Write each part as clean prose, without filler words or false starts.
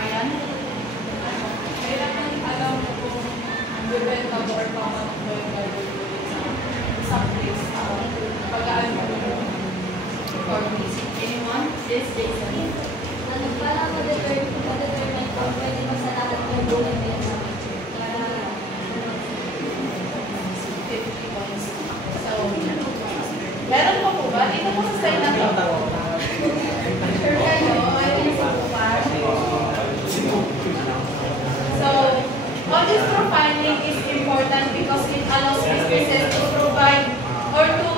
variant. Kailangan alam mo kung bibenta mo or pamanok mo yung gagawin sa place. Pag-aan mo for basic. Anyone? Yes, Jason. Ano para ma-determine kung pwede ba sa lahat ng buhay na yan sa picture? Para 50 points. So, meron pa po ba? Dito po sa side na to. Sure kayo? So, audience profiling is important because it allows businesses to provide or to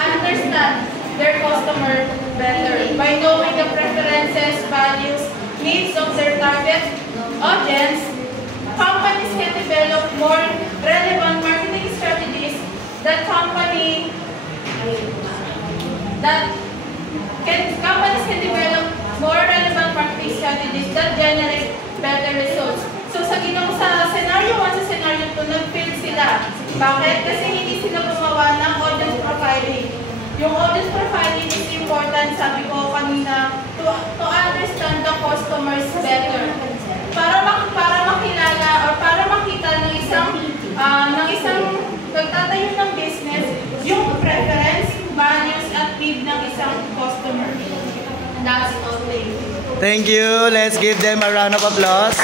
understand their customer better. By knowing the preferences, values, needs of their target audience, companies can develop more relevant marketing strategies that companies can develop more relevant marketing strategies that generate better results. So sa scenario 1 sa scenario 2, nag-fail sila. Bakit? Kasi hindi sila gumawa ng audience profiling. Yung audience profiling is important, sabi ko kanina, to understand the customers better. Para makilala or para makita ng isang nagtatayo ng business, yung preference, values, at need ng isang customer. That's all. Thank you. Let's give them a round of applause.